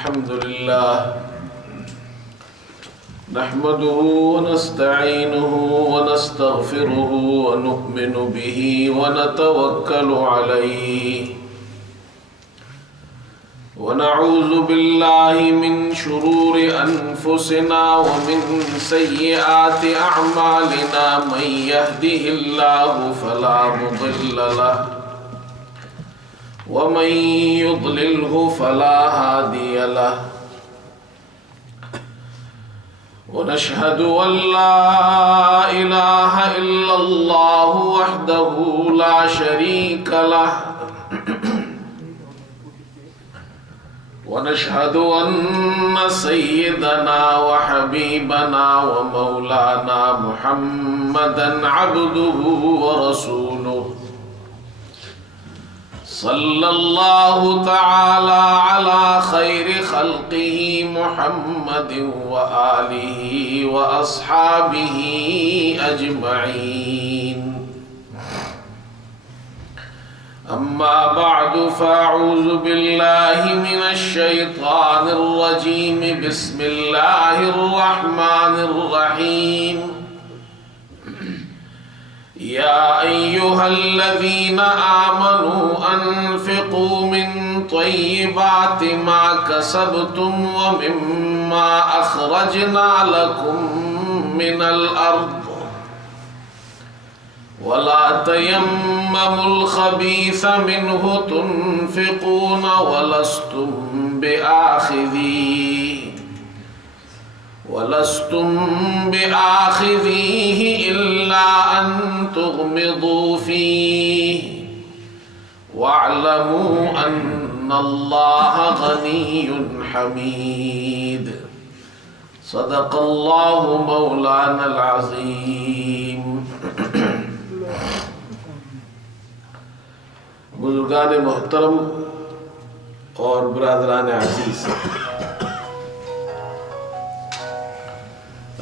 الحمد لله نحمده ونستعينه ونستغفره ونؤمن به ونتوكل عليه ونعوذ بالله من شرور أنفسنا ومن سيئات أعمالنا من يهده الله فلا مضل له ومن يضلله فلا هادي له ونشهد أن لا إله إلا الله وحده لا شريك له ونشهد أن سيدنا وحبيبنا ومولانا محمدا عبده ورسوله صلى الله تعالى على خير خلقه محمد وآله وأصحابه أجمعين أما بعد فأعوذ بالله من الشيطان الرجيم بسم الله الرحمن الرحيم يا أيها الذين آمنوا أنفقوا من طيبات ما كسبتم ومما أخرجنا لكم من الأرض ولا تيمموا الخبيث منه تنفقون ولستم بآخذيه إلا أن تغمضوا فيه واعلموا أن الله غني حميد صدق الله مولانا العظيم. بزرگان محترم اور برادران عزیز،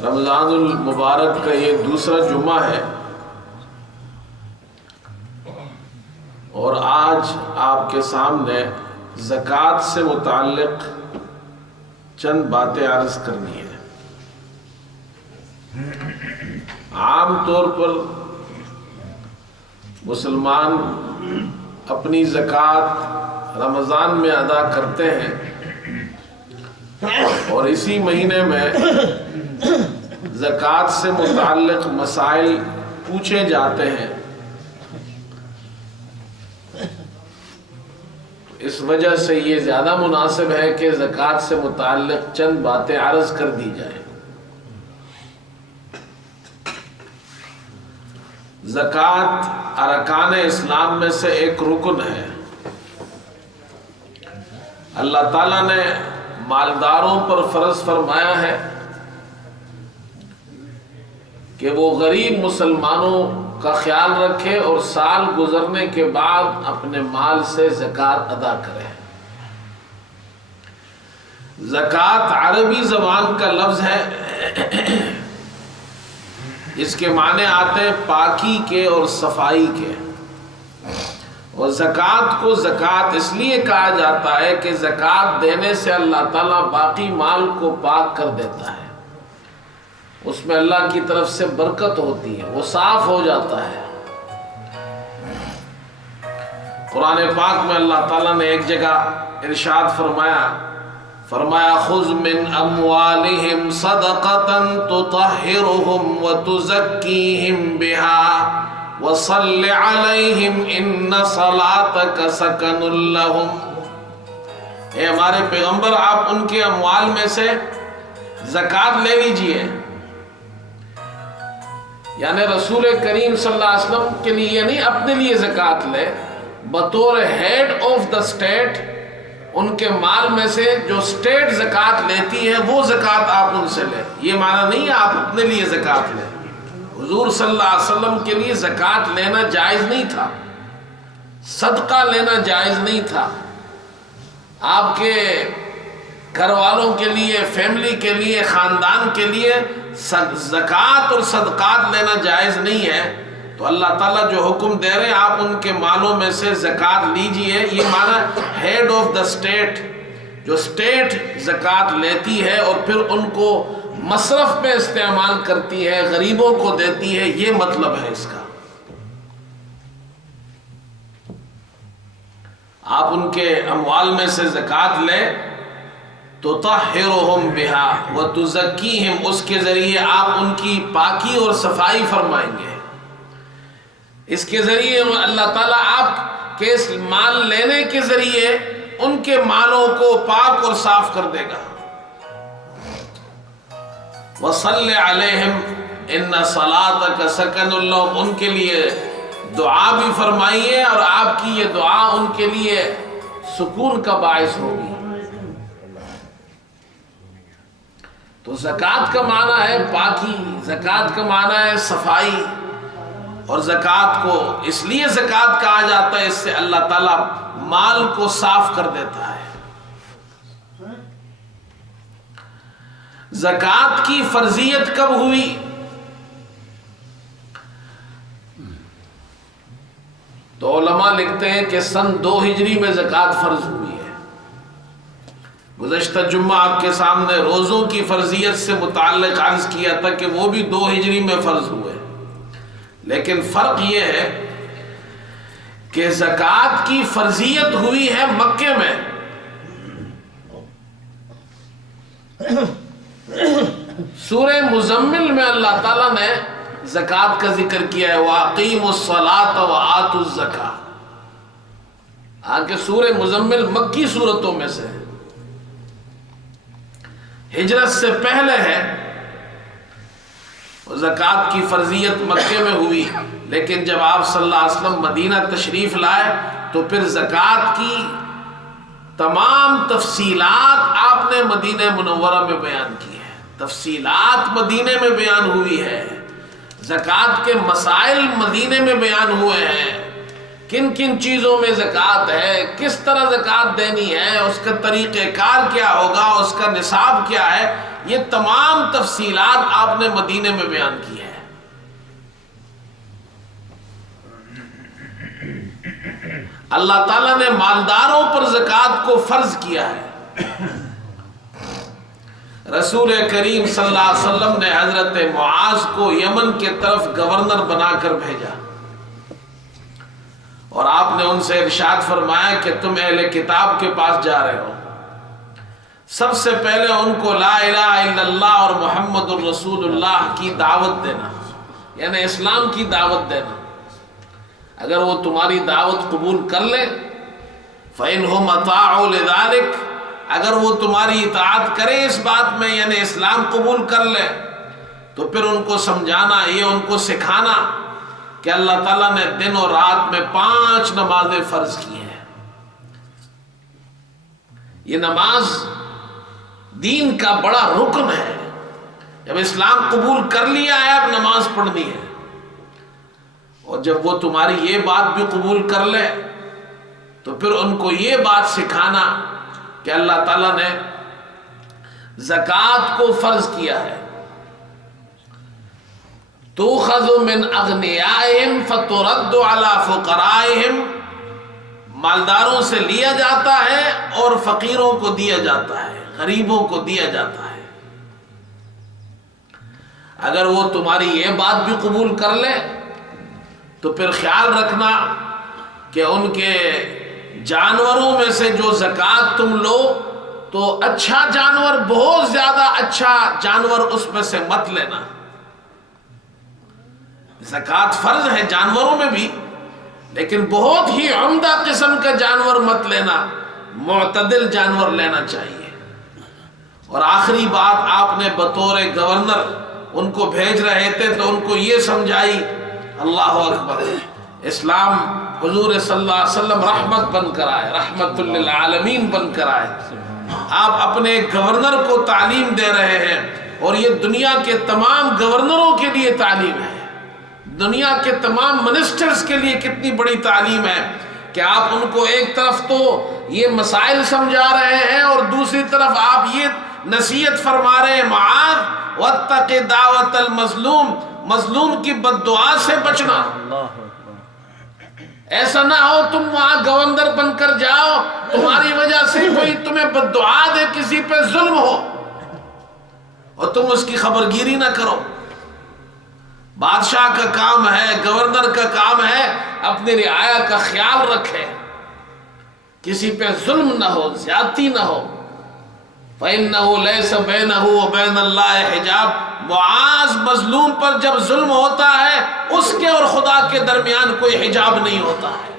رمضان المبارک کا یہ دوسرا جمعہ ہے اور آج آپ کے سامنے زکوٰۃ سے متعلق چند باتیں عرض کرنی ہے. عام طور پر مسلمان اپنی زکوٰۃ رمضان میں ادا کرتے ہیں اور اسی مہینے میں زکوٰۃ سے متعلق مسائل پوچھے جاتے ہیں. اس وجہ سے یہ زیادہ مناسب ہے کہ زکوٰۃ سے متعلق چند باتیں عرض کر دی جائیں. زکوٰۃ ارکان اسلام میں سے ایک رکن ہے. اللہ تعالیٰ نے مالداروں پر فرض فرمایا ہے کہ وہ غریب مسلمانوں کا خیال رکھے اور سال گزرنے کے بعد اپنے مال سے زکوٰۃ ادا کرے. زکوٰۃ عربی زبان کا لفظ ہے، اس کے معنی آتے ہیں پاکی کے اور صفائی کے. اور زکوٰۃ کو زکوٰۃ اس لیے کہا جاتا ہے کہ زکوٰۃ دینے سے اللہ تعالیٰ باقی مال کو پاک کر دیتا ہے. اس میں اللہ کی طرف سے برکت ہوتی ہے، وہ صاف ہو جاتا ہے. قرآن پاک میں اللہ تعالیٰ نے ایک جگہ ارشاد فرمایا خذ من اموالہم صدقۃ تطہرہم وتزکیہم بہا وصل علیہم ان صلاتک سکن لہم. اے ہمارے پیغمبر، آپ ان کے اموال میں سے زکوٰۃ لے لیجئے. یعنی رسول کریم صلی اللہ علیہ وسلم کے لیے یہ نہیں اپنے لیے زکوٰۃ لے، بطور ہیڈ آف دا اسٹیٹ ان کے مال میں سے جو اسٹیٹ زکوٰۃ لیتی ہے وہ زکوٰۃ آپ ان سے لیں. یہ معنی نہیں ہے آپ اپنے لیے زکوٰۃ لیں. حضور صلی اللہ علیہ وسلم کے لیے زکوٰۃ لینا جائز نہیں تھا، صدقہ لینا جائز نہیں تھا. آپ کے گھر والوں کے لیے، فیملی کے لیے، خاندان کے لیے زکوٰۃ اور صدقات لینا جائز نہیں ہے. تو اللہ تعالیٰ جو حکم دے رہے ہیں آپ ان کے مالوں میں سے زکوٰۃ لیجئے، یہ معنی ہیڈ آف دا اسٹیٹ جو اسٹیٹ زکوٰۃ لیتی ہے اور پھر ان کو مصرف میں استعمال کرتی ہے، غریبوں کو دیتی ہے، یہ مطلب ہے اس کا۔ آپ ان کے اموال میں سے زکوٰۃ لیں تو تطہرہم بہا وتزکیہم، اس کے ذریعے آپ ان کی پاکی اور صفائی فرمائیں گے۔ اس کے ذریعے اللہ تعالیٰ آپ کے اس مال لینے کے ذریعے ان کے مالوں کو پاک اور صاف کر دے گا۔ وصلی علیہم ان صلاتک سکن لہم، ان کے لیے دعا بھی فرمائیے اور آپ کی یہ دعا ان کے لیے سکون کا باعث ہوگی۔ تو زکوٰۃ کا معنی ہے پاکی، زکوٰۃ کا معنی ہے صفائی، اور زکوٰۃ کو اس لیے زکوٰۃ کہا جاتا ہے، اس سے اللہ تعالیٰ مال کو صاف کر دیتا ہے۔ زکوٰۃ کی فرضیت کب ہوئی؟ تو علماء لکھتے ہیں کہ سن 2 ہجری میں زکوٰۃ فرض ہوئی ہے۔ گزشتہ جمعہ آپ کے سامنے روزوں کی فرضیت سے متعلق عرض کیا تھا کہ وہ بھی 2 ہجری میں فرض ہوئے، لیکن فرق یہ ہے کہ زکوٰۃ کی فرضیت ہوئی ہے مکے میں، سورہ مزمل میں اللہ تعالیٰ نے زکوٰۃ کا ذکر کیا ہے، وَأَقِيمُوا الصَّلَاةَ وَآتُوا الزَّكَاةَ۔ آگے سورہ مزمل مکی صورتوں میں سے ہے، ہجرت سے پہلے ہے، زکوٰۃ کی فرضیت مکے میں ہوئی، لیکن جب آپ صلی اللہ علیہ وسلم مدینہ تشریف لائے تو پھر زکوٰۃ کی تمام تفصیلات آپ نے مدینہ منورہ میں بیان کی ہے، تفصیلات مدینہ میں بیان ہوئی ہے، زکوٰۃ کے مسائل مدینہ میں بیان ہوئے ہیں، کن کن چیزوں میں زکوٰۃ ہے، کس طرح زکوٰۃ دینی ہے، اس کا طریقہ کار کیا ہوگا، اس کا نصاب کیا ہے، یہ تمام تفصیلات آپ نے مدینے میں بیان کی ہے۔ اللہ تعالیٰ نے مالداروں پر زکوٰۃ کو فرض کیا ہے۔ رسول کریم صلی اللہ علیہ وسلم نے حضرت معاذ کو یمن کے طرف گورنر بنا کر بھیجا، اور آپ نے ان سے ارشاد فرمایا کہ تم اہل کتاب کے پاس جا رہے ہو، سب سے پہلے ان کو لا الہ الا اللہ اور محمد الرسول اللہ کی دعوت دینا، یعنی اسلام کی دعوت دینا۔ اگر وہ تمہاری دعوت قبول کر لیں فَإِنْهُمْ أَطَاعُوا لِذَلِكَ، اگر وہ تمہاری اطاعت کریں اس بات میں، یعنی اسلام قبول کر لیں، تو پھر ان کو سمجھانا، یہ ان کو سکھانا کہ اللہ تعالیٰ نے دن اور رات میں 5 نمازیں فرض کی ہیں۔ یہ نماز دین کا بڑا رکن ہے، جب اسلام قبول کر لیا ہے اب نماز پڑھنی ہے، اور جب وہ تمہاری یہ بات بھی قبول کر لے تو پھر ان کو یہ بات سکھانا کہ اللہ تعالیٰ نے زکوٰۃ کو فرض کیا ہے۔ تُؤْخَذُ مِنْ أَغْنِيَائِهِمْ فَتُرَدُّ عَلَى فُقَرَائِهِمْ، مالداروں سے لیا جاتا ہے اور فقیروں کو دیا جاتا ہے، غریبوں کو دیا جاتا ہے۔ اگر وہ تمہاری یہ بات بھی قبول کر لے تو پھر خیال رکھنا کہ ان کے جانوروں میں سے جو زکوٰۃ تم لو تو اچھا جانور، بہت زیادہ اچھا جانور اس میں سے مت لینا۔ زکوٰۃ فرض ہے جانوروں میں بھی، لیکن بہت ہی عمدہ قسم کا جانور مت لینا، معتدل جانور لینا چاہیے۔ اور آخری بات آپ نے بطور گورنر ان کو بھیج رہے تھے تو ان کو یہ سمجھائی، اللہ اکبر، اسلام حضور صلی اللہ علیہ وسلم رحمت بن کر آئے، رحمت للعالمین بن کر آئے۔ آپ اپنے گورنر کو تعلیم دے رہے ہیں، اور یہ دنیا کے تمام گورنروں کے لیے تعلیم ہے، دنیا کے تمام منسٹرز کے لیے کتنی بڑی تعلیم ہے کہ آپ ان کو ایک طرف تو یہ مسائل سمجھا رہے ہیں اور دوسری طرف آپ یہ نصیحت فرما رہے ہیں، معاذ واتق دعوت المظلوم، مظلوم کی بد دعا سے بچنا۔ ایسا نہ ہو تم وہاں گورنر بن کر جاؤ، تمہاری وجہ سے کوئی تمہیں بددعا دے، کسی پہ ظلم ہو اور تم اس کی خبرگیری نہ کرو۔ بادشاہ کا کام ہے، گورنر کا کام ہے اپنی رعایا کا خیال رکھے، کسی پہ ظلم نہ ہو، زیادتی نہ ہو۔ فَإِنَّهُ لَيْسَ بَيْنَهُ وَبَيْنَ اللَّهِ حجاب، معاذ مظلوم پر جب ظلم ہوتا ہے اس کے اور خدا کے درمیان کوئی حجاب نہیں ہوتا ہے،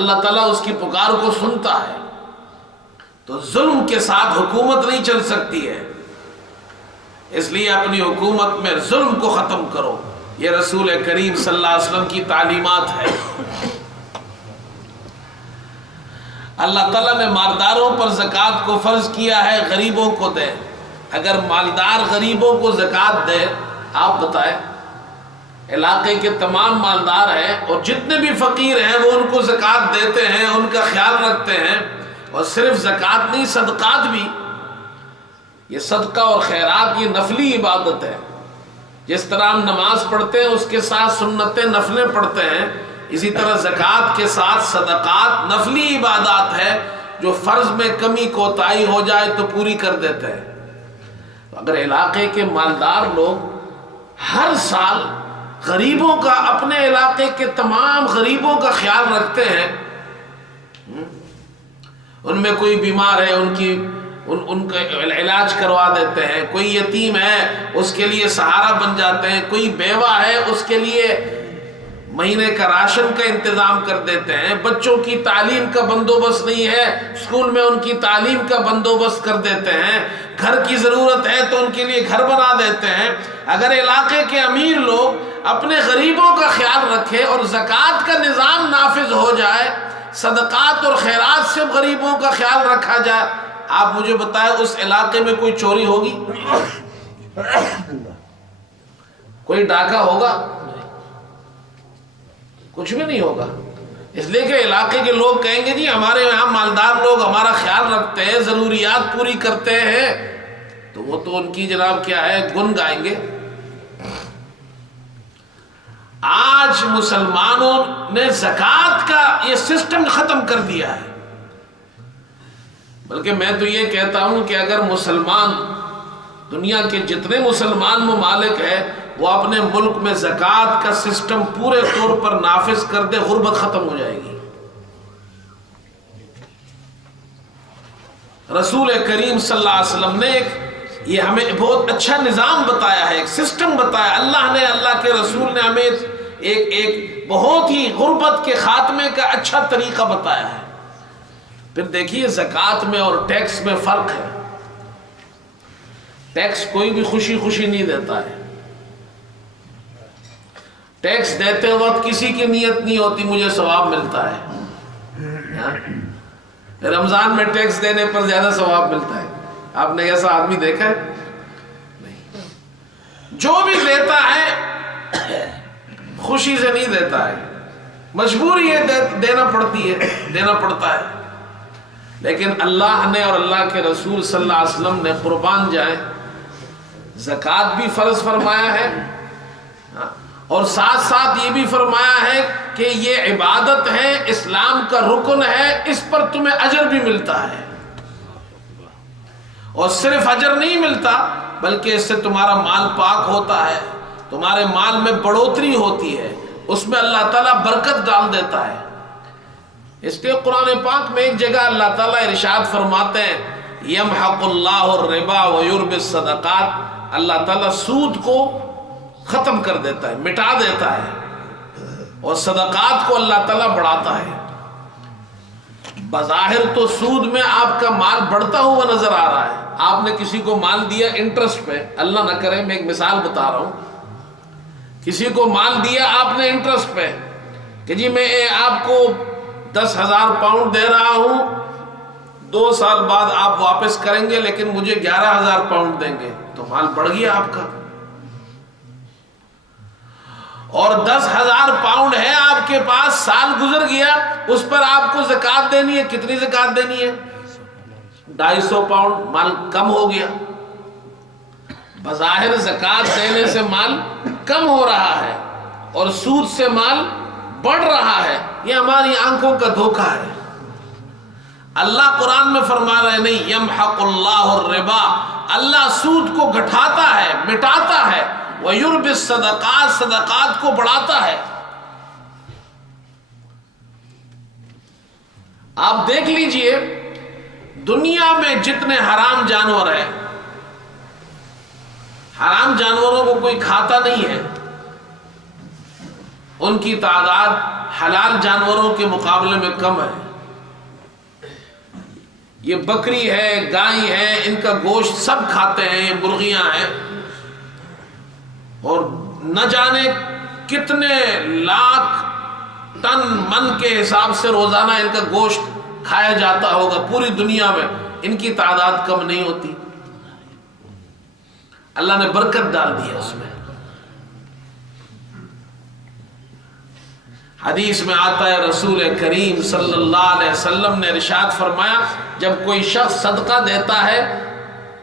اللہ تعالیٰ اس کی پکار کو سنتا ہے۔ تو ظلم کے ساتھ حکومت نہیں چل سکتی ہے، اس لیے اپنی حکومت میں ظلم کو ختم کرو، یہ رسول کریم صلی اللہ علیہ وسلم کی تعلیمات ہے۔ اللہ تعالیٰ نے مالداروں پر زکوٰۃ کو فرض کیا ہے، غریبوں کو دے۔ اگر مالدار غریبوں کو زکوٰۃ دے، آپ بتائیں علاقے کے تمام مالدار ہیں اور جتنے بھی فقیر ہیں وہ ان کو زکوٰۃ دیتے ہیں، ان کا خیال رکھتے ہیں، اور صرف زکوٰۃ نہیں صدقات بھی۔ یہ صدقہ اور خیرات یہ نفلی عبادت ہے، جس طرح ہم نماز پڑھتے ہیں اس کے ساتھ سنتیں نفلیں پڑھتے ہیں، اسی طرح زکوٰۃ کے ساتھ صدقات نفلی عبادات ہے جو فرض میں کمی کوتاہی ہو جائے تو پوری کر دیتے ہیں۔ اگر علاقے کے مالدار لوگ ہر سال غریبوں کا، اپنے علاقے کے تمام غریبوں کا خیال رکھتے ہیں، ان میں کوئی بیمار ہے ان کا علاج کروا دیتے ہیں، کوئی یتیم ہے اس کے لیے سہارا بن جاتے ہیں، کوئی بیوہ ہے اس کے لیے مہینے کا راشن کا انتظام کر دیتے ہیں، بچوں کی تعلیم کا بندوبست نہیں ہے اسکول میں ان کی تعلیم کا بندوبست کر دیتے ہیں، گھر کی ضرورت ہے تو ان کے لیے گھر بنا دیتے ہیں۔ اگر علاقے کے امیر لوگ اپنے غریبوں کا خیال رکھے اور زکوٰۃ کا نظام نافذ ہو جائے، صدقات اور خیرات سے غریبوں کا خیال رکھا جائے، آپ مجھے بتائیں اس علاقے میں کوئی چوری ہوگی؟ کوئی ڈاکہ ہوگا؟ کچھ بھی نہیں ہوگا، اس لیے کہ علاقے کے لوگ کہیں گے جی ہمارے یہاں مالدار لوگ ہمارا خیال رکھتے ہیں، ضروریات پوری کرتے ہیں، تو وہ تو ان کی جناب کیا ہے گن گائیں گے۔ آج مسلمانوں نے زکوٰۃ کا یہ سسٹم ختم کر دیا ہے، بلکہ میں تو یہ کہتا ہوں کہ اگر مسلمان، دنیا کے جتنے مسلمان ممالک ہیں، وہ اپنے ملک میں زکوٰۃ کا سسٹم پورے طور پر نافذ کر دے، غربت ختم ہو جائے گی۔ رسول کریم صلی اللہ علیہ وسلم نے یہ ہمیں بہت اچھا نظام بتایا ہے، ایک سسٹم بتایا، اللہ کے رسول نے ہمیں ایک بہت ہی غربت کے خاتمے کا اچھا طریقہ بتایا ہے۔ پھر دیکھیے زکوٰۃ میں اور ٹیکس میں فرق ہے۔ ٹیکس کوئی بھی خوشی خوشی نہیں دیتا ہے، ٹیکس دیتے وقت کسی کی نیت نہیں ہوتی مجھے ثواب ملتا ہے۔ رمضان میں ٹیکس دینے پر زیادہ ثواب ملتا ہے، آپ نے ایسا آدمی دیکھا ہے؟ نہیں، جو بھی دیتا ہے خوشی سے نہیں دیتا ہے، مجبوری ہے، دینا پڑتا ہے۔ لیکن اللہ نے اور اللہ کے رسول صلی اللہ علیہ وسلم نے قربان جائیں زکوٰۃ بھی فرض فرمایا ہے، اور ساتھ ساتھ یہ بھی فرمایا ہے کہ یہ عبادت ہے، اسلام کا رکن ہے، اس پر تمہیں اجر بھی ملتا ہے، اور صرف اجر نہیں ملتا بلکہ اس سے تمہارا مال پاک ہوتا ہے، تمہارے مال میں بڑھوتری ہوتی ہے، اس میں اللہ تعالیٰ برکت ڈال دیتا ہے۔ اس لیے قرآن پاک میں ایک جگہ اللہ تعالیٰ ارشاد فرماتے ہیں یمحق اللہ الربا ویربی الصدقات، اللہ تعالیٰ سود کو ختم کر دیتا ہے، مٹا دیتا ہے، اور صدقات کو اللہ تعالیٰ بڑھاتا ہے۔ بظاہر تو سود میں آپ کا مال بڑھتا ہوا نظر آ رہا ہے، آپ نے کسی کو مال دیا انٹرسٹ پہ، اللہ نہ کرے میں ایک مثال بتا رہا ہوں، کسی کو مال دیا آپ نے انٹرسٹ پہ کہ جی میں آپ کو 10,000 پاؤنڈ دے رہا ہوں، 2 سال بعد آپ واپس کریں گے لیکن مجھے 11,000 پاؤنڈ دیں گے، تو مال بڑھ گیا آپ کا۔ اور 10,000 پاؤنڈ ہے آپ کے پاس، سال گزر گیا، اس پر آپ کو زکوٰۃ دینی ہے، کتنی زکوٰۃ دینی ہے؟ 250 پاؤنڈ، مال کم ہو گیا۔ بظاہر زکوٰۃ دینے سے مال کم ہو رہا ہے، اور سود سے مال بڑھ رہا ہے، یہ ہماری آنکھوں کا دھوکہ ہے۔ اللہ قرآن میں فرما رہے نہیں، یمحق اللہ الربا، اللہ سود کو گھٹاتا ہے، مٹاتا ہے، ویربی الصدقات، صدقات کو بڑھاتا ہے۔ آپ دیکھ لیجئے دنیا میں جتنے حرام جانور ہیں، حرام جانوروں کو کوئی کھاتا نہیں ہے، ان کی تعداد حلال جانوروں کے مقابلے میں کم ہے۔ یہ بکری ہے، گائے ہے، ان کا گوشت سب کھاتے ہیں، یہ مرغیاں ہیں، اور نہ جانے کتنے لاکھ ٹن من کے حساب سے روزانہ ان کا گوشت کھایا جاتا ہوگا پوری دنیا میں، ان کی تعداد کم نہیں ہوتی۔ اللہ نے برکت ڈال دی ہے اس میں۔ حدیث میں آتا ہے رسول کریم صلی اللہ علیہ وسلم نے ارشاد فرمایا، جب کوئی شخص صدقہ دیتا ہے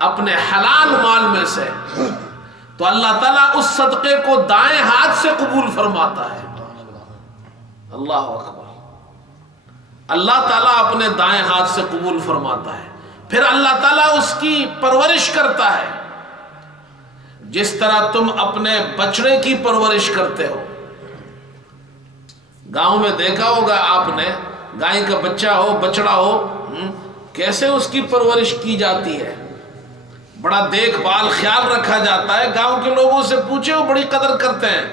اپنے حلال مال میں سے تو اللہ تعالیٰ اس صدقے کو دائیں ہاتھ سے قبول فرماتا ہے۔ اللہ اکبر، اللہ تعالیٰ اپنے دائیں ہاتھ سے قبول فرماتا ہے، پھر اللہ تعالیٰ اس کی پرورش کرتا ہے جس طرح تم اپنے بچڑے کی پرورش کرتے ہو۔ گاؤں میں دیکھا ہوگا آپ نے، گائے کا بچہ ہو، بچڑا ہو، کیسے اس کی پرورش کی جاتی ہے، بڑا دیکھ بھال خیال رکھا جاتا ہے۔ گاؤں کے لوگوں سے پوچھے، وہ بڑی قدر کرتے ہیں۔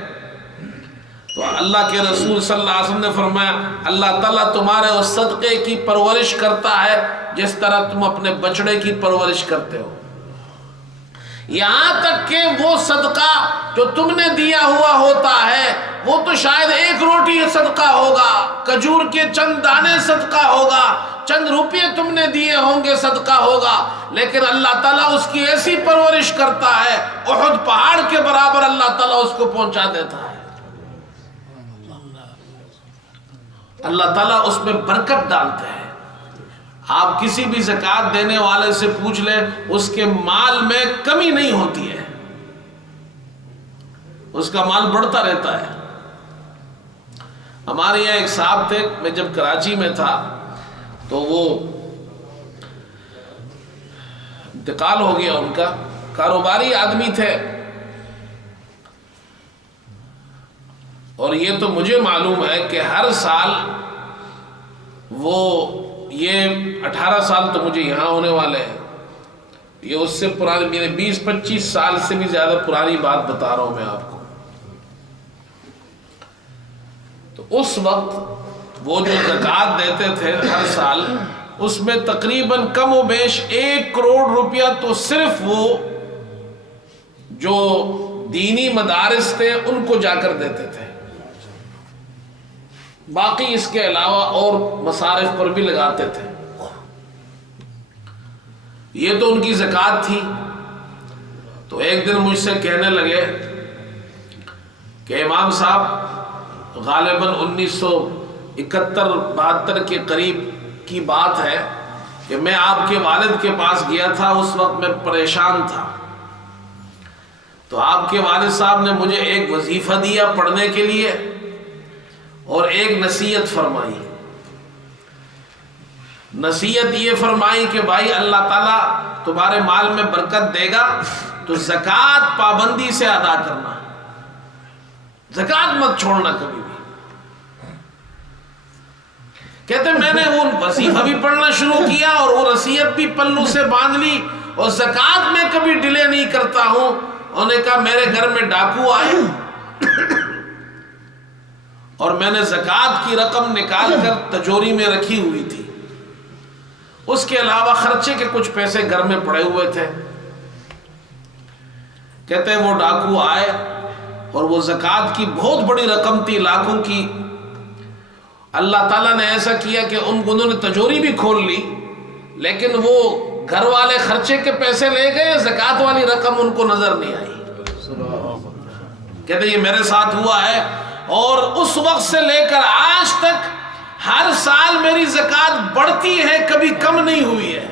تو اللہ کے رسول صلی اللہ علیہ وسلم نے فرمایا، اللہ تعالیٰ تمہارے اس صدقے کی پرورش کرتا ہے جس طرح تم اپنے بچڑے کی پرورش کرتے ہو۔ یہاں تک کہ وہ صدقہ جو تم نے دیا ہوا ہوتا ہے وہ تو شاید ایک روٹی صدقہ ہوگا، کھجور کے چند دانے صدقہ ہوگا، چند روپے تم نے دیے ہوں گے صدقہ ہوگا، لیکن اللہ تعالیٰ اس کی ایسی پرورش کرتا ہے، احد پہاڑ کے برابر اللہ تعالیٰ اس کو پہنچا دیتا ہے۔ اللہ تعالیٰ اس میں برکت ڈالتے ہیں۔ آپ کسی بھی زکوٰۃ دینے والے سے پوچھ لیں، اس کے مال میں کمی نہیں ہوتی ہے، اس کا مال بڑھتا رہتا ہے۔ ہمارے یہاں ایک صاحب تھے، میں جب کراچی میں تھا تو وہ انتقال ہو گیا ان کا، کاروباری آدمی تھے، اور یہ تو مجھے معلوم ہے کہ ہر سال وہ، یہ 18 سال تو مجھے یہاں ہونے والے ہیں، یہ اس سے پرانی، میرے 20-25 سال سے بھی زیادہ پرانی بات بتا رہا ہوں میں آپ کو۔ تو اس وقت وہ جو زکوٰۃ دیتے تھے ہر سال، اس میں تقریباً کم و بیش 1 کروڑ روپیہ تو صرف وہ جو دینی مدارس تھے ان کو جا کر دیتے تھے، باقی اس کے علاوہ اور مصارف پر بھی لگاتے تھے۔ یہ تو ان کی زکوٰۃ تھی۔ تو ایک دن مجھ سے کہنے لگے کہ امام صاحب، غالباً 1971-72 کے قریب کی بات ہے کہ میں آپ کے والد کے پاس گیا تھا، اس وقت میں پریشان تھا، تو آپ کے والد صاحب نے مجھے ایک وظیفہ دیا پڑھنے کے لیے اور ایک نصیحت فرمائی۔ نصیحت یہ فرمائی کہ بھائی اللہ تعالیٰ تمہارے مال میں برکت دے گا تو زکوٰۃ پابندی سے ادا کرنا، زکوٰۃ مت چھوڑنا کبھی بھی۔ کہتے میں نے وہ وظیفہ بھی پڑھنا شروع کیا اور وہ نصیحت بھی پلو سے باندھ لی، اور زکوٰۃ میں کبھی ڈیلے نہیں کرتا ہوں۔ انہوں نے کہا میرے گھر میں ڈاکو آئے اور میں نے زکوٰۃ کی رقم نکال کر تجوری میں رکھی ہوئی تھی، اس کے علاوہ خرچے کے کچھ پیسے گھر میں پڑے ہوئے تھے۔ کہتے ہیں وہ ڈاکو آئے اور وہ زکوٰۃ کی بہت بڑی رقم تھی، لاکھوں کی۔ اللہ تعالیٰ نے ایسا کیا کہ انہوں نے تجوری بھی کھول لی، لیکن وہ گھر والے خرچے کے پیسے لے گئے، زکوٰۃ والی رقم ان کو نظر نہیں آئی۔ کہتے یہ میرے ساتھ ہوا ہے، اور اس وقت سے لے کر آج تک ہر سال میری زکوٰۃ بڑھتی ہے، کبھی کم نہیں ہوئی ہے۔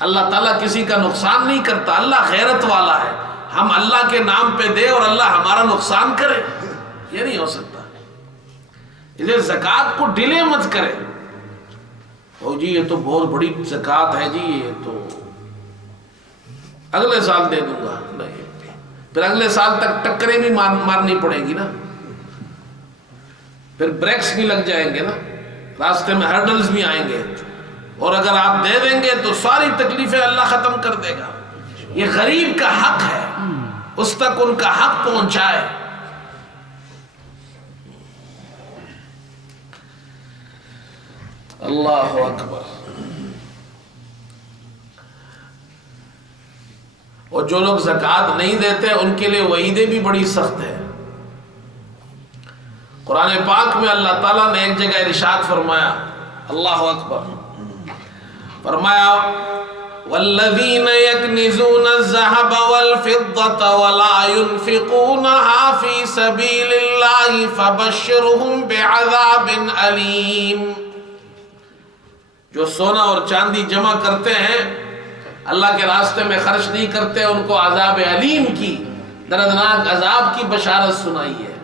اللہ تعالیٰ کسی کا نقصان نہیں کرتا، اللہ غیرت والا ہے۔ ہم اللہ کے نام پہ دے اور اللہ ہمارا نقصان کرے، یہ نہیں ہو سکتا۔ اس لیے زکوٰۃ کو ڈیلے مت کرے، او جی یہ تو بہت بڑی زکوٰۃ ہے جی، یہ تو اگلے سال دے دوں گا، نہیں، پھر اگلے سال تک ٹکریں بھی مارنی پڑے گی نا، پھر بریکس بھی لگ جائیں گے نا، راستے میں ہرڈلز بھی آئیں گے، اور اگر آپ دے دیں گے تو ساری تکلیفیں اللہ ختم کر دے گا۔ یہ غریب کا حق ہے، اس تک ان کا حق پہنچائے۔ اللہ اکبر۔ اور جو لوگ زکوٰۃ نہیں دیتے ان کے لیے وعیدیں بھی بڑی سخت ہے۔ قرآن پاک میں اللہ تعالیٰ نے ایک جگہ ارشاد فرمایا، اللہ اکبر، فرمایا والذین یکنزون الذھب والفضة ولا ينفقونها فی سبیل اللہ فبشرهم بعذاب علیم۔ جو سونا اور چاندی جمع کرتے ہیں، اللہ کے راستے میں خرچ نہیں کرتے، ان کو عذاب علیم کی، دردناک عذاب کی بشارت سنائی ہے۔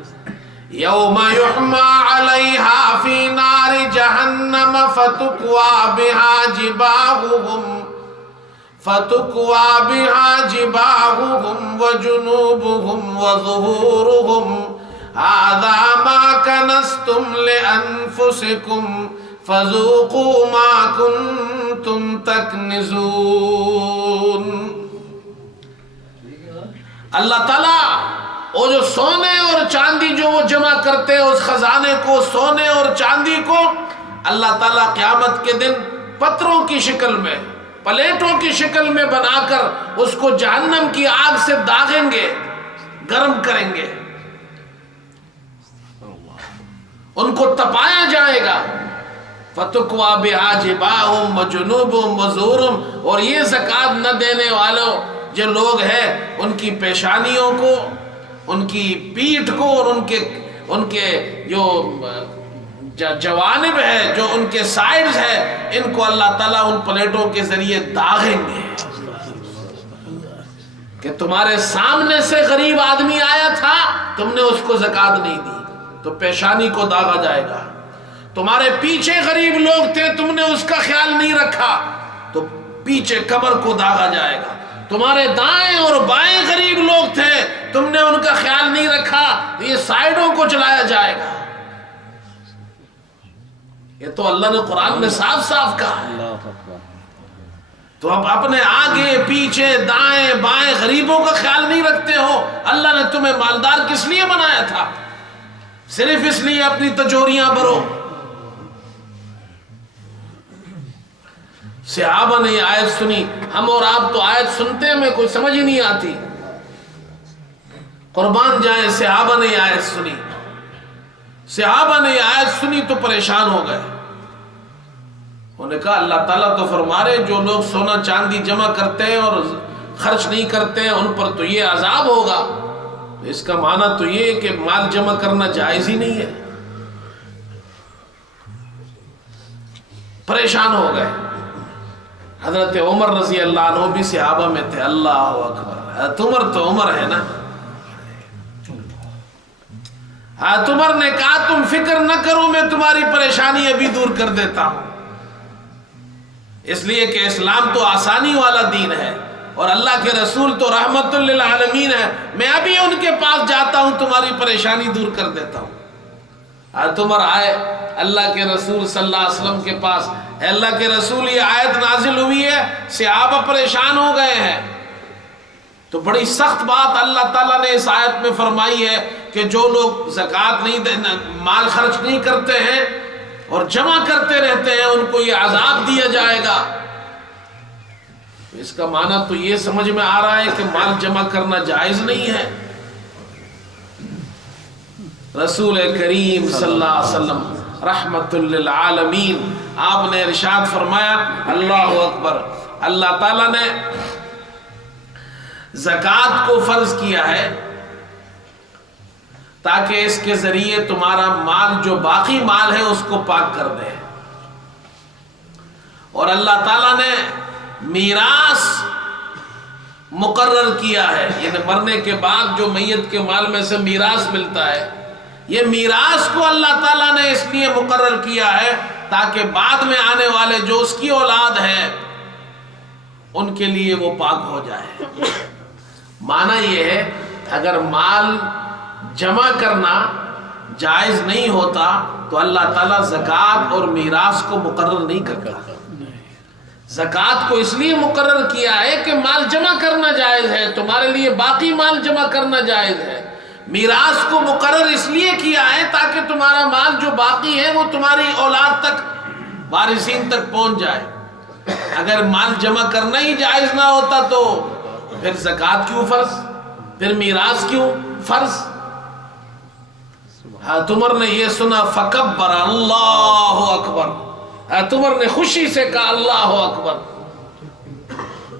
یوم یحمى علیہا فی نار جہنم فتکوى بها جباہهم وجنوبهم وظہورهم هذا ما کنزتم لأنفسکم فذوقوا ما کنتم تکنزون۔ اللہ تعالیٰ وہ جو سونے اور چاندی جو وہ جمع کرتے ہیں، اس خزانے کو، سونے اور چاندی کو، اللہ تعالیٰ قیامت کے دن پتھروں کی شکل میں، پلیٹوں کی شکل میں بنا کر اس کو جہنم کی آگ سے داغیں گے، گرم کریں گے، ان کو تپایا جائے گا۔ فَتُقْوَى بِهَا جِبَاهُمْ وَجُنُوبُهُمْ وَظُهُورُهُمْ۔ اور یہ زکوٰۃ نہ دینے والوں جو لوگ ہیں، ان کی پیشانیوں کو، ان کی پیٹھ کو، اور ان کے جو جوانب ہے، جو ان کے سائڈز ہے، ان کو اللہ تعالیٰ ان پلیٹوں کے ذریعے داغیں گے کہ تمہارے سامنے سے غریب آدمی آیا تھا، تم نے اس کو زکوٰۃ نہیں دی تو پیشانی کو داغا جائے گا۔ تمہارے پیچھے غریب لوگ تھے، تم نے اس کا خیال نہیں رکھا تو پیچھے کمر کو داغا جائے گا۔ تمہارے دائیں اور بائیں غریب لوگ تھے، تم نے ان کا خیال نہیں رکھا تو یہ سائڈوں کو چلایا جائے گا۔ یہ تو اللہ نے قرآن میں صاف صاف کہا ہے۔ تو اب اپنے آگے پیچھے دائیں بائیں غریبوں کا خیال نہیں رکھتے ہو۔ اللہ نے تمہیں مالدار کس لیے بنایا تھا؟ صرف اس لیے اپنی تجوریاں بھرو۔ صحابہ نے یہ آیت سنی، ہم اور آپ تو آیت سنتے ہیں میں کوئی سمجھ ہی نہیں آتی، قربان جائیں صحابہ نے یہ آیت سنی، صحابہ نے یہ آیت سنی تو پریشان ہو گئے۔ انہوں نے کہا اللہ تعالیٰ تو فرما رہے جو لوگ سونا چاندی جمع کرتے ہیں اور خرچ نہیں کرتے ہیں ان پر تو یہ عذاب ہوگا، اس کا معنی تو یہ ہے کہ مال جمع کرنا جائز ہی نہیں ہے۔ پریشان ہو گئے۔ حضرت عمر رضی اللہ عنہ بھی صحابہ میں تھے، اللہ اکبر، حضرت عمر تو عمر ہے نا۔ حضرت عمر نے کہا تم فکر نہ کرو، میں تمہاری پریشانی ابھی دور کر دیتا ہوں، اس لیے کہ اسلام تو آسانی والا دین ہے اور اللہ کے رسول تو رحمت للعالمین ہے، میں ابھی ان کے پاس جاتا ہوں تمہاری پریشانی دور کر دیتا ہوں۔ حضرت عمر آئے اللہ کے رسول صلی اللہ علیہ وسلم کے پاس، اے اللہ کے رسول یہ آیت نازل ہوئی ہے، صحابہ پریشان ہو گئے ہیں۔ تو بڑی سخت بات اللہ تعالیٰ نے اس آیت میں فرمائی ہے کہ جو لوگ زکوٰۃ نہیں مال خرچ نہیں کرتے ہیں اور جمع کرتے رہتے ہیں ان کو یہ عذاب دیا جائے گا۔ اس کا معنی تو یہ سمجھ میں آ رہا ہے کہ مال جمع کرنا جائز نہیں ہے۔ رسول کریم صلی اللہ علیہ وسلم رحمت للعالمین آپ نے ارشاد فرمایا، اللہ اکبر، اللہ تعالیٰ نے زکوٰۃ کو فرض کیا ہے تاکہ اس کے ذریعے تمہارا مال جو باقی مال ہے اس کو پاک کر دے، اور اللہ تعالیٰ نے میراث مقرر کیا ہے، یعنی مرنے کے بعد جو میت کے مال میں سے میراث ملتا ہے، یہ میراث کو اللہ تعالیٰ نے اس لیے مقرر کیا ہے تاکہ بعد میں آنے والے جو اس کی اولاد ہے ان کے لیے وہ پاک ہو جائے۔ معنی یہ ہے اگر مال جمع کرنا جائز نہیں ہوتا تو اللہ تعالیٰ زکوٰۃ اور میراث کو مقرر نہیں کرتا۔ زکوٰۃ کو اس لیے مقرر کیا ہے کہ مال جمع کرنا جائز ہے، تمہارے لیے باقی مال جمع کرنا جائز ہے۔ میراث کو مقرر اس لیے کیا ہے تاکہ تمہارا مال جو باقی ہے وہ تمہاری اولاد تک، وارثین تک پہنچ جائے۔ اگر مال جمع کرنا ہی جائز نہ ہوتا تو پھر زکوٰۃ کیوں فرض، پھر میراث کیوں فرض؟ حضرت عمر نے یہ سنا فکبر، اللہ اکبر، حضرت عمر نے خوشی سے کہا اللہ اکبر،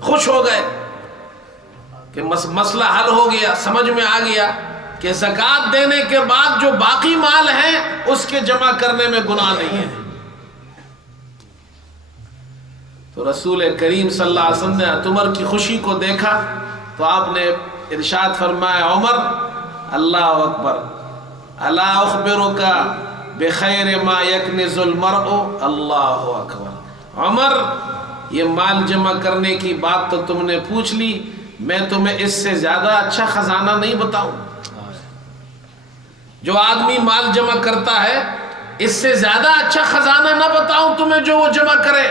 خوش ہو گئے کہ مسئلہ حل ہو گیا، سمجھ میں آ گیا کہ زکوٰۃ دینے کے بعد جو باقی مال ہے اس کے جمع کرنے میں گناہ نہیں ہے۔ تو رسول کریم صلی اللہ علیہ وسلم نے حضرت عمر کی خوشی کو دیکھا تو آپ نے ارشاد فرمایا عمر اللہ اکبر، الا اخبرک بخیر ما یکنز المرء، اللہ اکبر، عمر یہ مال جمع کرنے کی بات تو تم نے پوچھ لی، میں تمہیں اس سے زیادہ اچھا خزانہ نہیں بتاؤں؟ جو آدمی مال جمع کرتا ہے اس سے زیادہ اچھا خزانہ نہ بتاؤں تمہیں جو وہ جمع کرے؟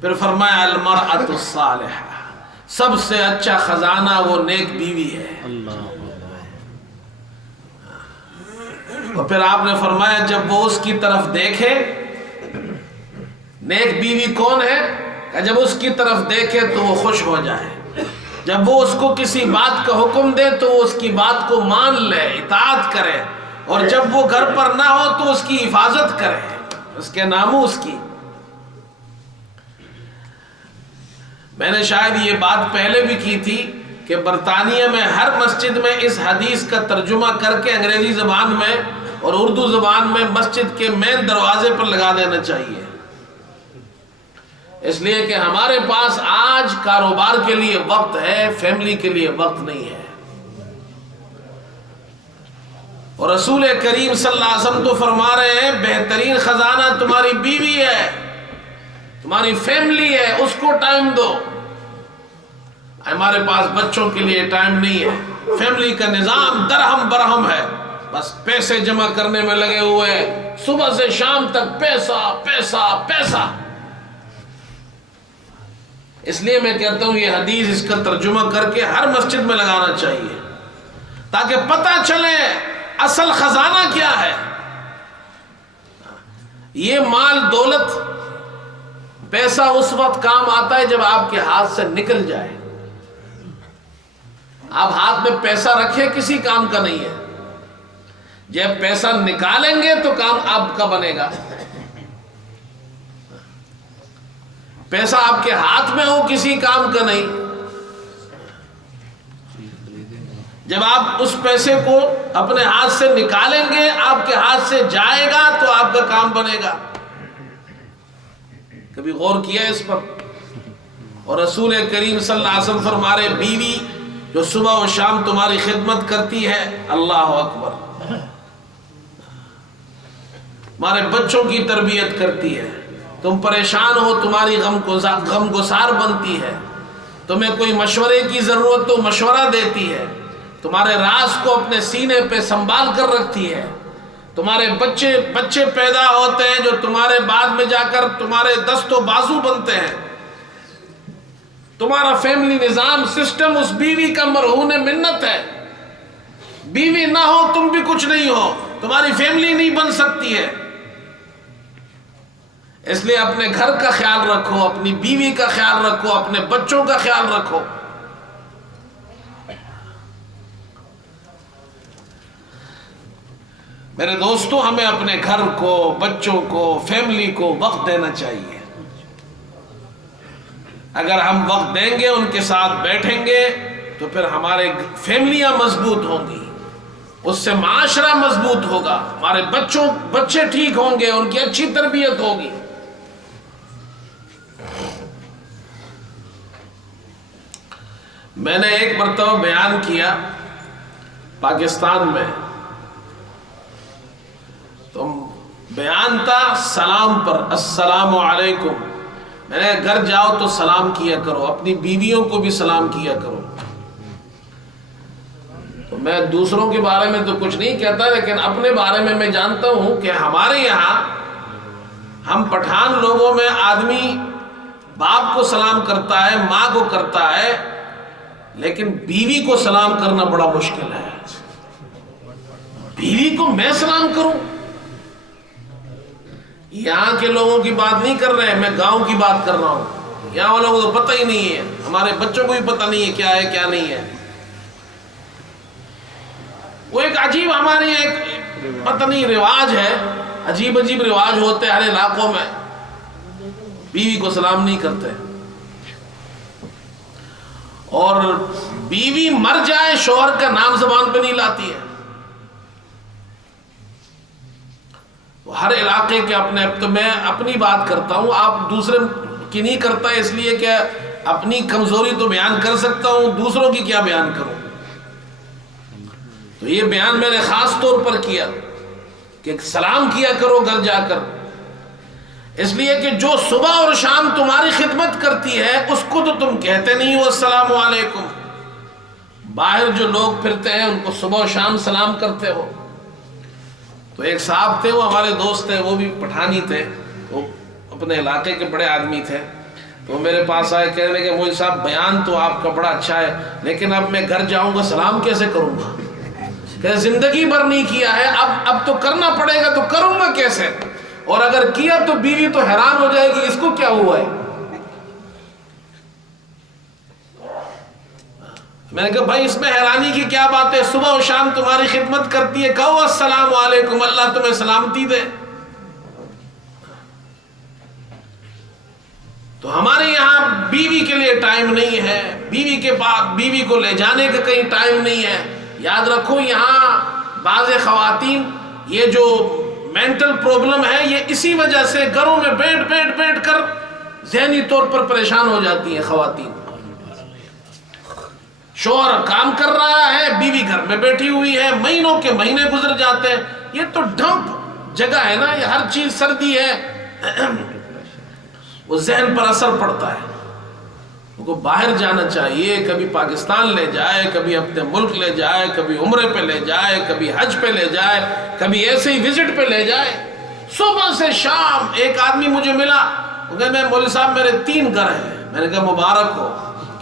پھر فرمایا المرأۃ الصالحہ، سب سے اچھا خزانہ وہ نیک بیوی ہے۔ اور پھر آپ نے فرمایا جب وہ اس کی طرف دیکھے، نیک بیوی کون ہے کہ جب اس کی طرف دیکھے تو وہ خوش ہو جائے، جب وہ اس کو کسی بات کا حکم دے تو وہ اس کی بات کو مان لے، اطاعت کرے، اور جب وہ گھر پر نہ ہو تو اس کی حفاظت کرے، اس کے ناموس کی۔ میں نے شاید یہ بات پہلے بھی کی تھی کہ برطانیہ میں ہر مسجد میں اس حدیث کا ترجمہ کر کے انگریزی زبان میں اور اردو زبان میں مسجد کے مین دروازے پر لگا دینا چاہیے، اس لیے کہ ہمارے پاس آج کاروبار کے لیے وقت ہے، فیملی کے لیے وقت نہیں ہے۔ اور رسول کریم صلی اللہ علیہ وسلم تو فرما رہے ہیں بہترین خزانہ تمہاری بیوی ہے، تمہاری فیملی ہے، اس کو ٹائم دو۔ ہمارے پاس بچوں کے لیے ٹائم نہیں ہے، فیملی کا نظام درہم برہم ہے، بس پیسے جمع کرنے میں لگے ہوئے ہیں، صبح سے شام تک پیسہ پیسہ پیسہ۔ اس لیے میں کہتا ہوں یہ حدیث اس کا ترجمہ کر کے ہر مسجد میں لگانا چاہیے تاکہ پتہ چلے اصل خزانہ کیا ہے۔ یہ مال دولت پیسہ اس وقت کام آتا ہے جب آپ کے ہاتھ سے نکل جائے۔ آپ ہاتھ میں پیسہ رکھے کسی کام کا نہیں ہے، جب پیسہ نکالیں گے تو کام آپ کا بنے گا۔ پیسہ آپ کے ہاتھ میں ہو کسی کام کا نہیں، جب آپ اس پیسے کو اپنے ہاتھ سے نکالیں گے، آپ کے ہاتھ سے جائے گا تو آپ کا کام بنے گا۔ کبھی غور کیا اس پر؟ اور رسول کریم صلی اللہ علیہ وسلم فرما رہے بیوی جو صبح و شام تمہاری خدمت کرتی ہے، اللہ اکبر، تمہارے بچوں کی تربیت کرتی ہے، تم پریشان ہو تمہاری غم گسار بنتی ہے، تمہیں کوئی مشورے کی ضرورت تو مشورہ دیتی ہے، تمہارے راز کو اپنے سینے پہ سنبھال کر رکھتی ہے، تمہارے بچے پیدا ہوتے ہیں جو تمہارے بعد میں جا کر تمہارے دست و بازو بنتے ہیں، تمہارا فیملی نظام سسٹم اس بیوی کا مرہون منت ہے۔ بیوی نہ ہو تم بھی کچھ نہیں ہو، تمہاری فیملی نہیں بن سکتی ہے۔ اس لیے اپنے گھر کا خیال رکھو، اپنی بیوی کا خیال رکھو، اپنے بچوں کا خیال رکھو۔ میرے دوستو، ہمیں اپنے گھر کو، بچوں کو، فیملی کو وقت دینا چاہیے۔ اگر ہم وقت دیں گے، ان کے ساتھ بیٹھیں گے تو پھر ہمارے فیملیاں مضبوط ہوں گی، اس سے معاشرہ مضبوط ہوگا، ہمارے بچے ٹھیک ہوں گے، ان کی اچھی تربیت ہوگی۔ میں نے ایک مرتبہ بیان کیا پاکستان میں، تو بیان تھا سلام پر، السلام علیکم۔ میں نے گھر جاؤ تو سلام کیا کرو، اپنی بیویوں کو بھی سلام کیا کرو۔ تو میں دوسروں کے بارے میں تو کچھ نہیں کہتا، لیکن اپنے بارے میں جانتا ہوں کہ ہمارے یہاں ہم پٹھان لوگوں میں آدمی باپ کو سلام کرتا ہے، ماں کو کرتا ہے، لیکن بیوی کو سلام کرنا بڑا مشکل ہے۔ بیوی کو میں سلام کروں؟ یہاں کے لوگوں کی بات نہیں کر رہے ہیں، میں گاؤں کی بات کر رہا ہوں۔ یہاں والوں کو تو پتہ ہی نہیں ہے، ہمارے بچوں کو بھی پتہ نہیں ہے کیا ہے کیا نہیں ہے۔ وہ ایک عجیب ہمارے ایک پتہ نہیں رواج ہے، عجیب عجیب رواج ہوتے ہیں ہر علاقوں میں، بیوی کو سلام نہیں کرتے، اور بیوی مر جائے شوہر کا نام زبان پہ نہیں لاتی ہے۔ ہر علاقے کے اپنے، تو میں اپنی بات کرتا ہوں، آپ دوسرے کی نہیں کرتا، اس لیے کہ اپنی کمزوری تو بیان کر سکتا ہوں، دوسروں کی کیا بیان کروں۔ تو یہ بیان میں نے خاص طور پر کیا کہ سلام کیا کرو گھر جا کر، اس لیے کہ جو صبح اور شام تمہاری خدمت کرتی ہے اس کو تو تم کہتے نہیں ہو السلام علیکم، باہر جو لوگ پھرتے ہیں ان کو صبح و شام سلام کرتے ہو۔ تو ایک صاحب تھے، وہ ہمارے دوست تھے، وہ بھی پٹھانی تھے، وہ اپنے علاقے کے بڑے آدمی تھے، تو میرے پاس آئے، کہنے لگے مولوی صاحب بیان تو آپ کا بڑا اچھا ہے، لیکن اب میں گھر جاؤں گا سلام کیسے کروں گا؟ کہ زندگی بھر نہیں کیا ہے، اب تو کرنا پڑے گا، تو کروں گا کیسے؟ اور اگر کیا تو بیوی تو حیران ہو جائے گی، اس کو کیا ہوا ہے؟ میں نے کہا بھائی اس میں حیرانی کی کیا بات ہے، صبح و شام تمہاری خدمت کرتی ہے، کہو السلام علیکم، اللہ تمہیں سلامتی دے۔ تو ہمارے یہاں بیوی کے لیے ٹائم نہیں ہے، بیوی کے پاس بیوی کو لے جانے کا کہیں ٹائم نہیں ہے۔ یاد رکھو یہاں بعض خواتین، یہ جو مینٹل پرابلم ہے یہ اسی وجہ سے گھروں میں بیٹھ کر ذہنی طور پر پریشان ہو جاتی ہیں خواتین۔ شوہر کام کر رہا ہے، بیوی گھر میں بیٹھی ہوئی ہے، مہینوں کے مہینے گزر جاتے ہیں۔ یہ تو ڈھمپ جگہ ہے نا، یہ ہر چیز سردی ہے، وہ ذہن پر اثر پڑتا ہے۔ ان کو باہر جانا چاہیے، کبھی پاکستان لے جائے، کبھی اپنے ملک لے جائے، کبھی عمرے پہ لے جائے، کبھی حج پہ لے جائے، کبھی ایسے ہی وزٹ پہ لے جائے۔ صبح سے شام ایک آدمی مجھے ملا، وہ کہا میں مولوی صاحب میرے 3 گھر ہیں۔ میں نے کہا مبارک ہو،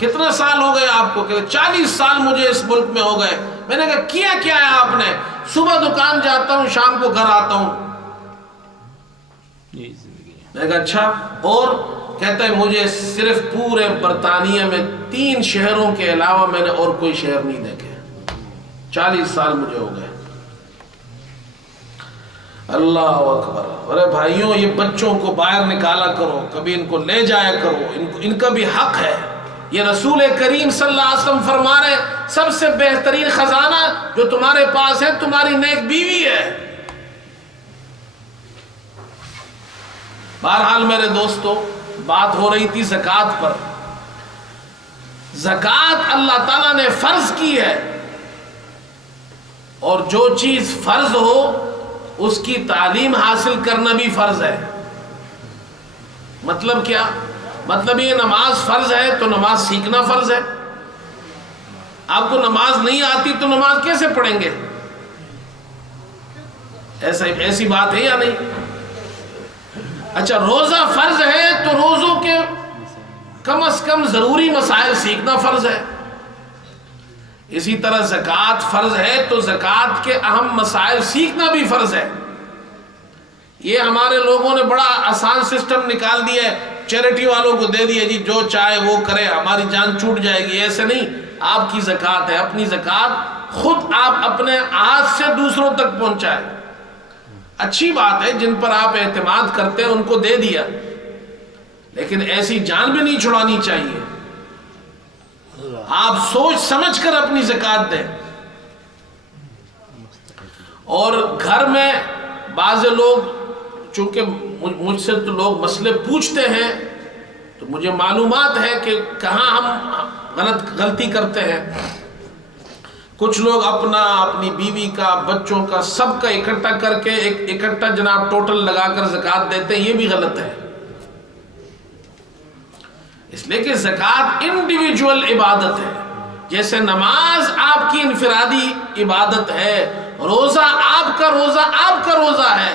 کتنا سال ہو گئے آپ کو؟ کہ 40 سال مجھے اس ملک میں ہو گئے۔ میں نے کہا کیا ہے آپ نے؟ صبح دکان جاتا ہوں، شام کو گھر آتا ہوں۔ میں نے کہا اچھا، اور؟ کہتا ہے مجھے صرف پورے برطانیہ میں 3 شہروں کے علاوہ میں نے اور کوئی شہر نہیں دیکھے، 40 سال مجھے ہو گئے۔ اللہ اکبر۔ ارے بھائیوں، یہ بچوں کو باہر نکالا کرو، کبھی ان کو لے جایا کرو، ان کا بھی حق ہے۔ یہ رسول کریم صلی اللہ علیہ وسلم فرما رہے سب سے بہترین خزانہ جو تمہارے پاس ہے تمہاری نیک بیوی ہے۔ بہرحال میرے دوستو، بات ہو رہی تھی زکوٰۃ پر۔ زکوٰۃ اللہ تعالیٰ نے فرض کی ہے، اور جو چیز فرض ہو اس کی تعلیم حاصل کرنا بھی فرض ہے۔ مطلب کیا؟ مطلب یہ نماز فرض ہے تو نماز سیکھنا فرض ہے۔ آپ کو نماز نہیں آتی تو نماز کیسے پڑھیں گے؟ ایسی بات ہے یا نہیں؟ اچھا، روزہ فرض ہے تو روزوں کے کم از کم ضروری مسائل سیکھنا فرض ہے۔ اسی طرح زکوٰۃ فرض ہے تو زکوٰۃ کے اہم مسائل سیکھنا بھی فرض ہے۔ یہ ہمارے لوگوں نے بڑا آسان سسٹم نکال دیا ہے، چیریٹی والوں کو دے دیا، جی جو چاہے وہ کرے، ہماری جان چھوٹ جائے گی۔ ایسے نہیں، آپ کی زکوٰۃ ہے، اپنی زکوٰۃ خود آپ اپنے ہاتھ سے دوسروں تک پہنچائے۔ اچھی بات ہے، جن پر آپ اعتماد کرتے ہیں ان کو دے دیا، لیکن ایسی جان بھی نہیں چھڑانی چاہیے۔ آپ سوچ سمجھ کر اپنی زکوٰۃ دیں۔ اور گھر میں بعض لوگ، چونکہ مجھ سے تو لوگ مسئلے پوچھتے ہیں، تو مجھے معلومات ہے کہ کہاں غلطی کرتے ہیں. کچھ لوگ اپنی بیوی کا، بچوں کا، سب کا اکٹھا کر کے ایک اکٹھا جناب ٹوٹل لگا کر زکوٰۃ دیتے ہیں. یہ بھی غلط ہے، اس لیے کہ زکوٰۃ انڈیویجول عبادت ہے. جیسے نماز آپ کی انفرادی عبادت ہے، روزہ آپ کا روزہ ہے.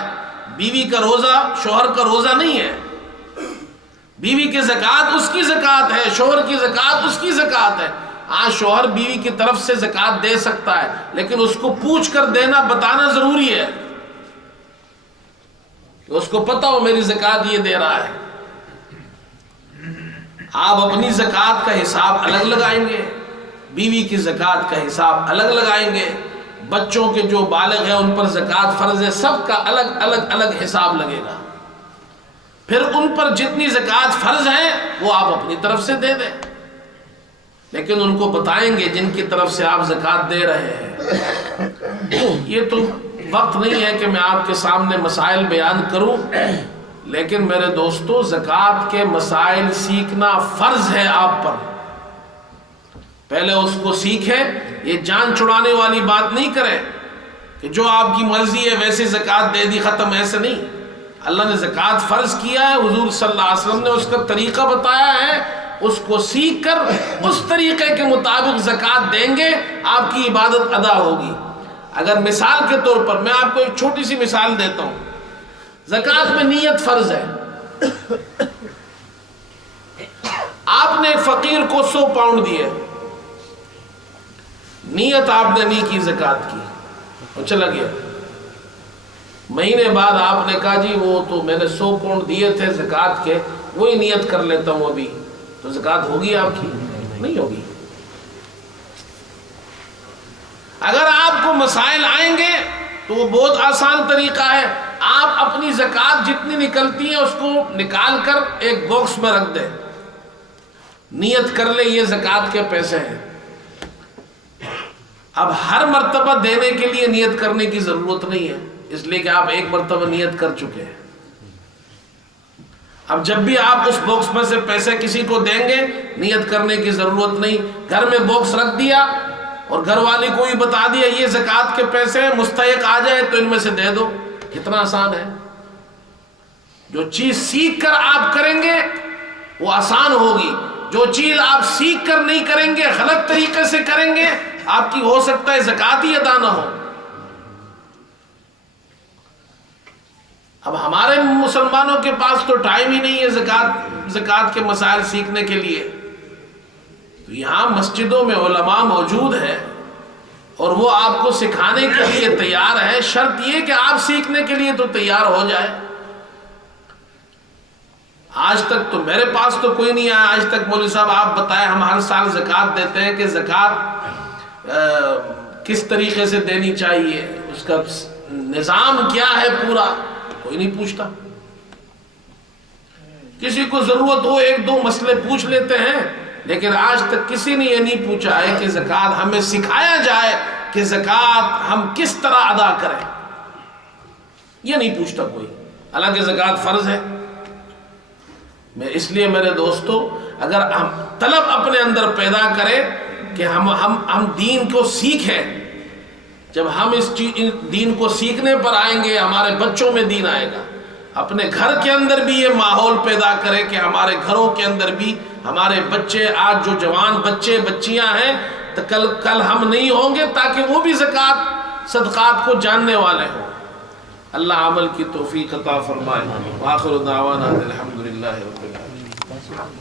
بیوی کا روزہ شوہر کا روزہ نہیں ہے. بیوی کی زکوٰۃ اس کی زکوٰۃ ہے، شوہر کی زکوٰۃ اس کی زکوٰۃ ہے. ہاں شوہر بیوی کی طرف سے زکوٰۃ دے سکتا ہے، لیکن اس کو پوچھ کر دینا، بتانا ضروری ہے کہ اس کو پتہ ہو میری زکوٰۃ یہ دے رہا ہے. آپ اپنی زکوٰۃ کا حساب الگ لگائیں گے، بیوی کی زکوٰۃ کا حساب الگ لگائیں گے، بچوں کے جو بالغ ہیں ان پر زکوٰۃ فرض ہے، سب کا الگ حساب لگے گا. پھر ان پر جتنی زکوٰۃ فرض ہے وہ آپ اپنی طرف سے دے دیں، لیکن ان کو بتائیں گے جن کی طرف سے آپ زکوٰۃ دے رہے ہیں. یہ تو وقت نہیں ہے کہ میں آپ کے سامنے مسائل بیان کروں، لیکن میرے دوستو زکوٰۃ کے مسائل سیکھنا فرض ہے آپ پر. پہلے اس کو سیکھیں. یہ جان چھڑانے والی بات نہیں کریں کہ جو آپ کی مرضی ہے ویسے زکوٰۃ دے دی ختم، ایسے نہیں. اللہ نے زکوٰۃ فرض کیا ہے، حضور صلی اللہ علیہ وسلم نے اس کا طریقہ بتایا ہے، اس کو سیکھ کر اس طریقے کے مطابق زکوٰۃ دیں گے، آپ کی عبادت ادا ہوگی. اگر مثال کے طور پر میں آپ کو ایک چھوٹی سی مثال دیتا ہوں. زکوٰۃ میں نیت فرض ہے. آپ نے ایک فقیر کو 100 پاؤنڈ دیے، نیت آپ نے نہیں کی زکوٰۃ کی، اور چلا گیا. مہینے بعد آپ نے کہا جی وہ تو میں نے 100 پاؤنڈ دیے تھے زکوٰۃ کے، وہی نیت کر لیتا ہوں ابھی. تو زکوٰۃ ہوگی آپ کی؟ نہیں ہوگی. اگر آپ کو مسائل آئیں گے تو وہ بہت آسان طریقہ ہے. آپ اپنی زکوٰۃ جتنی نکلتی ہے اس کو نکال کر ایک باکس میں رکھ دیں، نیت کر لیں یہ زکوٰۃ کے پیسے ہیں. اب ہر مرتبہ دینے کے لیے نیت کرنے کی ضرورت نہیں ہے، اس لیے کہ آپ ایک مرتبہ نیت کر چکے ہیں. اب جب بھی آپ اس باکس میں سے پیسے کسی کو دیں گے نیت کرنے کی ضرورت نہیں. گھر میں باکس رکھ دیا اور گھر والی کو ہی بتا دیا یہ زکوٰۃ کے پیسے ہیں، مستحق آ جائے تو ان میں سے دے دو. کتنا آسان ہے. جو چیز سیکھ کر آپ کریں گے وہ آسان ہوگی. جو چیز آپ سیکھ کر نہیں کریں گے، غلط طریقے سے کریں گے، آپ کی ہو سکتا ہے زکوٰۃ ہی ادا نہ ہو. اب ہمارے مسلمانوں کے پاس تو ٹائم ہی نہیں ہے زکوٰۃ کے مسائل سیکھنے کے لیے. تو یہاں مسجدوں میں علماء موجود ہیں اور وہ آپ کو سکھانے کے لیے تیار ہے. شرط یہ کہ آپ سیکھنے کے لیے تو تیار ہو جائے. آج تک تو میرے پاس تو کوئی نہیں آیا. آج تک مولوی صاحب آپ بتائیں، ہم ہر سال زکوٰۃ دیتے ہیں کہ زکوٰۃ کس طریقے سے دینی چاہیے، اس کا نظام کیا ہے پورا، کوئی نہیں پوچھتا. کسی کو ضرورت ہو ایک دو مسئلے پوچھ لیتے ہیں، لیکن آج تک کسی نے یہ نہیں پوچھا ہے کہ زکوٰۃ ہمیں سکھایا جائے کہ زکوٰۃ ہم کس طرح ادا کریں. یہ نہیں پوچھتا کوئی، حالانکہ زکوٰۃ فرض ہے. میں اس لیے میرے دوستو اگر ہم طلب اپنے اندر پیدا کریں کہ ہم دین کو سیکھیں، جب ہم اس دین کو سیکھنے پر آئیں گے ہمارے بچوں میں دین آئے گا. اپنے گھر کے اندر بھی یہ ماحول پیدا کرے کہ ہمارے گھروں کے اندر بھی ہمارے بچے، آج جو جوان بچے بچیاں ہیں تو کل ہم نہیں ہوں گے، تاکہ وہ بھی زکوٰۃ صدقات کو جاننے والے ہوں. اللہ عمل کی توفیق عطا فرمائے. وآخر دعوانا الحمدللہ رب العالمین.